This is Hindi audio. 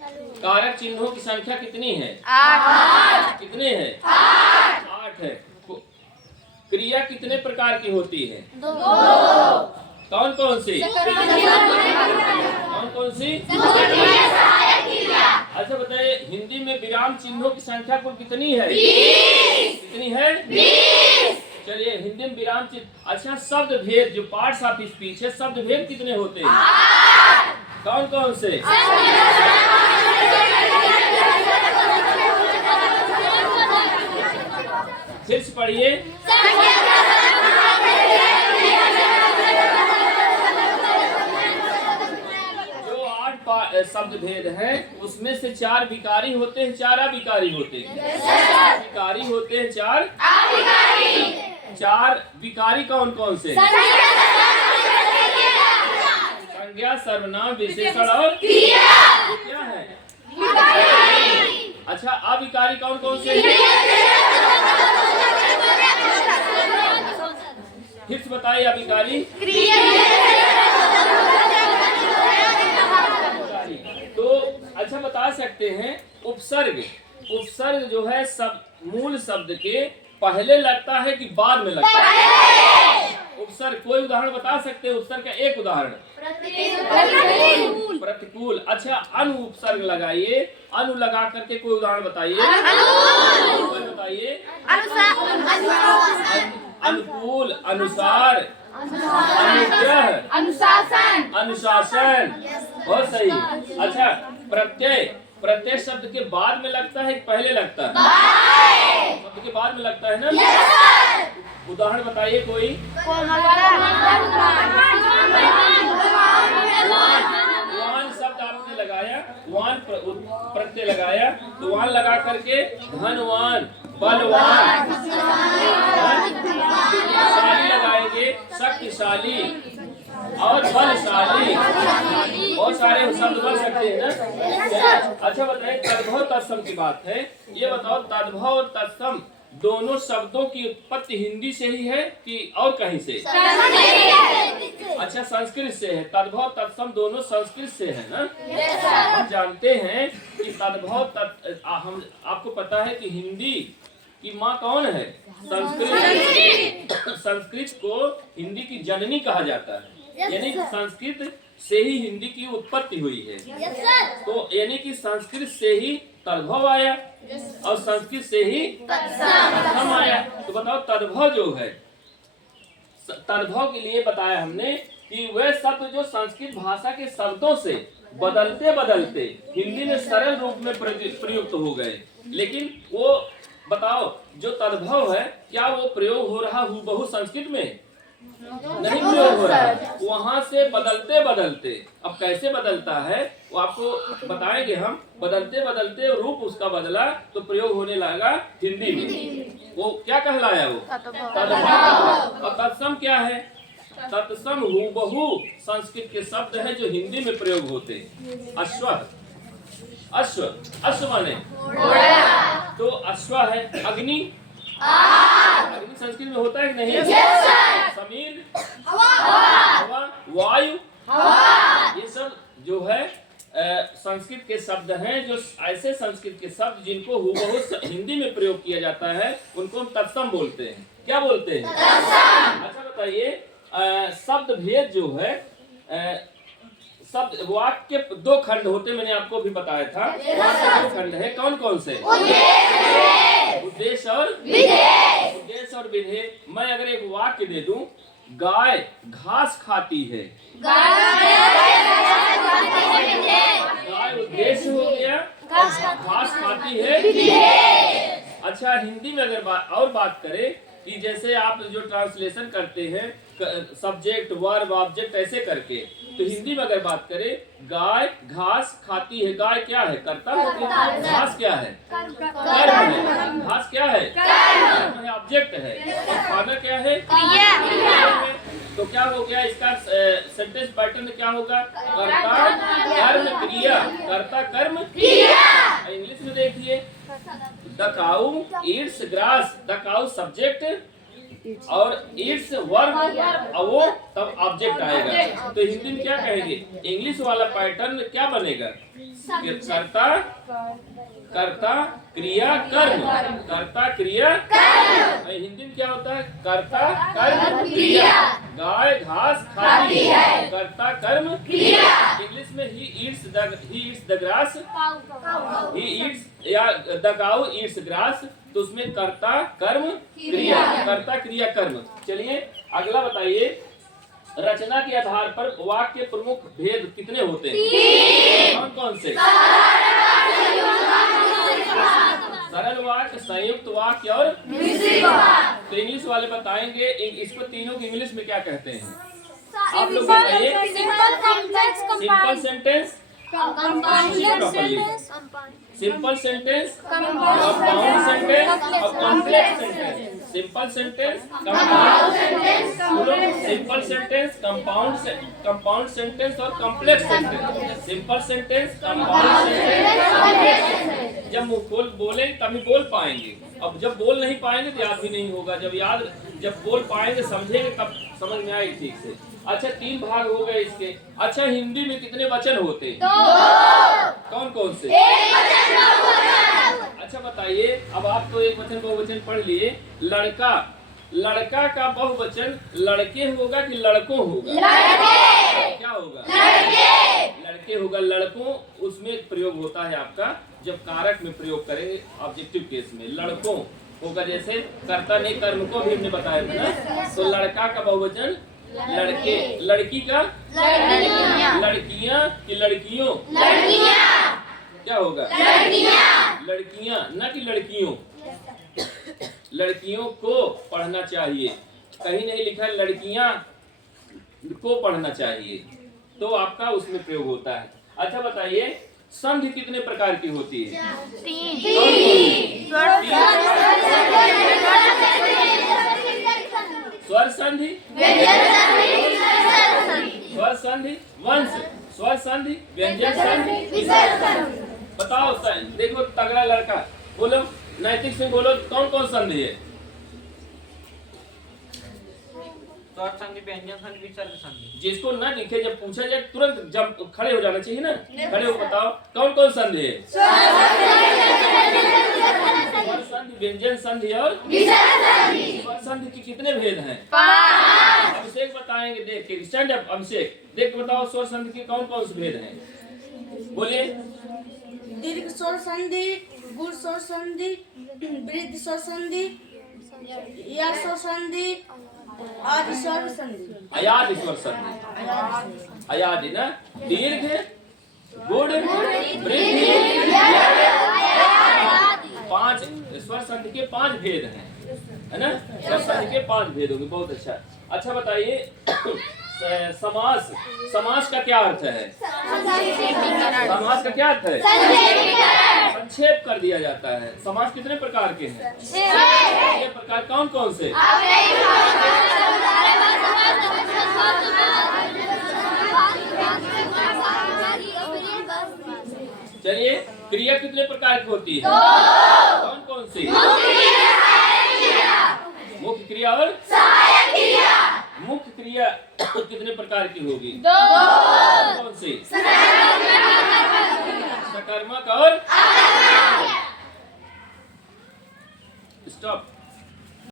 कारक चिन्हों की संख्या कितनी है? 8। कितने हैं? 8 है। क्रिया कितने प्रकार की होती है? 2। कौन कौन सी? कौन कौन सी? अच्छा बताइए, हिंदी में विराम चिन्हों की संख्या कुल कितनी है? 20। कितनी है? 20। चलिए, हिंदी में विराम चिन्ह। अच्छा, शब्द भेद जो पार्ट्स ऑफ स्पीच है, शब्द भेद कितने होते हैं? 8। कौन कौन से? फिर से पढ़िए। जो 8 शब्द भेद हैं, उसमें से 4 विकारी होते हैं, 4 अविकारी होते हैं। विकारी होते हैं 4 अविकारी। 4 विकारी कौन कौन से? संज्ञा, सर्वनाम, विशेषण और क्रिया। ये क्या है? अच्छा, अविकारी कौन कौन से? फिर से बताइए, अविकारी। तो अच्छा बता सकते हैं, उपसर्ग। उपसर्ग जो है सब मूल शब्द के पहले लगता है कि बाद में लगता है? उपसर्ग कोई उदाहरण बता सकते हैं? उपसर्ग का एक उदाहरण। प्रतिकूल। अच्छा, अनु उपसर्ग लगाइए। अनु लगा करके कोई उदाहरण बताइए। कोई बताइए। अनुकूल, अनुसार, अनुग्रह, अनुशासन। अनुशासन। बहुत सही। अच्छा, प्रत्यय। प्रत्यय शब्द के बाद में लगता है कि पहले लगता है? शब्द के बाद में लगता है ना? उदाहरण बताइए कोई। वान शब्द आपने लगाया, वान प्रत्यय लगाया, तो वान लगा करके धनवान, बलवान, शक्तिशाली लगाएंगे, शक्तिशाली और बलशाली। बहुत सारे शब्द बन सकते हैं ना। अच्छा बताइए, तद्भव तत्सम की बात है। ये बताओ, तद्भव और तत्सम दोनों शब्दों की उत्पत्ति हिंदी से ही है कि और कहीं से? अच्छा, संस्कृत से है। तद्भव तत्सम दोनों संस्कृत से है ना। हम जानते हैं कि तद्भव हम आपको पता है कि हिंदी की माँ कौन है? संस्कृत। संस्कृत को हिंदी की जननी कहा जाता है। यानी संस्कृत से ही हिंदी की उत्पत्ति हुई है। तो यानी कि संस्कृत से ही तद्भव आया और संस्कृत से ही तत्सम आया। तो बताओ, तद्भव जो है, तद्भव के लिए बताया हमने कि वह शब्द जो संस्कृत भाषा के शब्दों से बदलते बदलते हिंदी में सरल रूप में प्रयुक्त हो गए। लेकिन वो बताओ, जो तद्भव है, क्या वो प्रयोग हो रहा हूबहू संस्कृत में? नहीं प्रयोग हो रहा है। वहां से बदलते बदलते, अब कैसे बदलता है वो आपको बताएंगे हम। बदलते बदलते रूप उसका बदला तो प्रयोग होने लगा हिंदी में। वो क्या कहलाया? वो तद्भव। और तत्सम क्या है? तत्सम हूबहू संस्कृत के शब्द हैं जो हिंदी में प्रयोग होते हैं। अश्व, अश्व, अश्व माने तो अश्व है। अग्नि, अग्नि संस्कृत में होता है कि नहीं? समीर, हवा, वायु, ये सब जो है संस्कृत के शब्द हैं। जो ऐसे संस्कृत के शब्द जिनको हूबहू हिंदी में प्रयोग किया जाता है, उनको हम तत्सम बोलते हैं। क्या बोलते हैं? अच्छा बताइए, शब्द भेद जो है, शब्द वाक्य के 2 खंड होते, मैंने आपको भी बताया था। वाक्य 2 खंड है। कौन कौन से? उद्देश्य और विधेय। उद्देश्य और विधेय। मैं अगर एक वाक्य दे दूं, गाय घास खाती है, गाय उद्देश्य हो गया, घास खाती है। अच्छा, हिंदी में अगर बात करें कि जैसे आप जो ट्रांसलेशन करते हैं सब्जेक्ट, वर्ब, ऑब्जेक्ट ऐसे करके, तो हिंदी में अगर बात करें, गाय घास खाती है। गाय क्या है? कर्ता होती है। घास क्या है? कर्म है। घास क्या है? कर्म है, ऑब्जेक्ट है। और खाना क्या है? क्रिया। तो क्या हो गया इसका सेंटेंस पैटर्न? क्या होगा? कर्ता कर्म क्रिया, कर्ता कर्म क्रिया। इंग्लिश में देखिए, the cow Yeats grass. The cow subject, और इट्स वर्ब और वो तब ऑब्जेक्ट आएगा। तो हिंदी में क्या कहेंगे? इंग्लिश वाला पैटर्न क्या बनेगा? कर्ता कर्ता क्रिया कर्म, कर्ता क्रिया कर्म। हिंदी में क्या होता है? कर्ता कर्म क्रिया। गाय घास खाती है, कर्ता कर्म क्रिया। इंग्लिश में he eats the grass, he eats या द काउ ईट्स ग्रास। तो उसमें कर्ता कर्म क्रिया, कर्ता क्रिया कर्म। चलिए अगला बताइए, रचना के आधार पर वाक्य के प्रमुख भेद कितने होते हैं? कौन कौन से? सरल वाक्य, संयुक्त वाक्य और तो इंग्लिश वाले बताएंगे इसको तीनों की इंग्लिश में क्या कहते हैं? आप लोग बताइए। Simple sentence, simple sentence, compound sentence और complex sentence. Simple sentence, simple sentence, compound sentence और complex sentence. Simple sentence, compound sentence, complex sentence. जब मुंह बोले तभी बोल पाएंगे, अब जब बोल नहीं पाएंगे तो याद भी नहीं होगा। जब बोल पाएंगे समझेंगे तब समझ में आएगी ठीक से। अच्छा 3 भाग हो गए इसके। अच्छा हिंदी में कितने वचन होते हैं? 2। कौन कौन से? अच्छा बताइए, अब आप तो एक वचन बहुवचन पढ़ लिए। लड़का, लड़का का बहुवचन लड़के होगा कि लड़कों होगा? लड़के। क्या होगा? लड़के। लड़के होगा। लड़कों उसमें प्रयोग होता है आपका जब कारक में प्रयोग करेंगे ऑब्जेक्टिव केस में। लड़कों होगा, जैसे कर्ता ने कर्म को भी हमने बताया था ना। तो लड़का का बहुवचन लड़के, लड़की का लड़कियां कि लड़कियों? क्या होगा? लड़कियां, न कि लड़कियों। लड़कियों को पढ़ना चाहिए, कहीं नहीं लिखा है लड़कियां को पढ़ना चाहिए, तो आपका उसमें प्रयोग होता है। अच्छा बताइए, संधि कितने प्रकार की होती है? 3। स्वर संधि, स्वर संधि, वंश, स्वर संधि, व्यंजन संधि। बताओ देखो तगड़ा लड़का, बोलो नैतिक से बोलो कौन कौन संधि है? स्वर संधि, व्यंजन संधि, विसर्ग संधि। जिसको ना दिखे जब पूछा जाए तुरंत जब खड़े हो जाना चाहिए ना। खड़े हो बताओ कौन कौन संधि है? स्वर संधि, व्यंजन संधि और स्वर संधि के कितने भेद हैं? 5। अभिषेक बताएंगे, देख के स्टैंड अप अभिषेक, देख के बताओ स्वर संधि के कौन कौन से भेद हैं? बोलिए। दीर्घ स्वर संधि, गुण स्वर संधि, वृद्धि स्वर संधि, या स्वर संधि, आदि स्वर संधि। अयादि स्वर संधि, अयादि ना, दीर्घ, गुण, वृद्धि, 5 स्वर संधि के 5 भेद हैं, है ना? स्वर संधि के 5 भेद होंगे। बहुत अच्छा। अच्छा बताइए, समास, समास का क्या अर्थ है? समास का क्या अर्थ है? संक्षेप कर दिया जाता है। समास कितने प्रकार के हैं? 6 प्रकार। कौन कौन से? चलिए, क्रिया कितने प्रकार की होती है? कौन कौन सी? मुख्य क्रिया और सहायक क्रिया। मुख्य क्रिया कितने प्रकार की होगी? 2। कौन सी? सकर्मक और स्टॉप।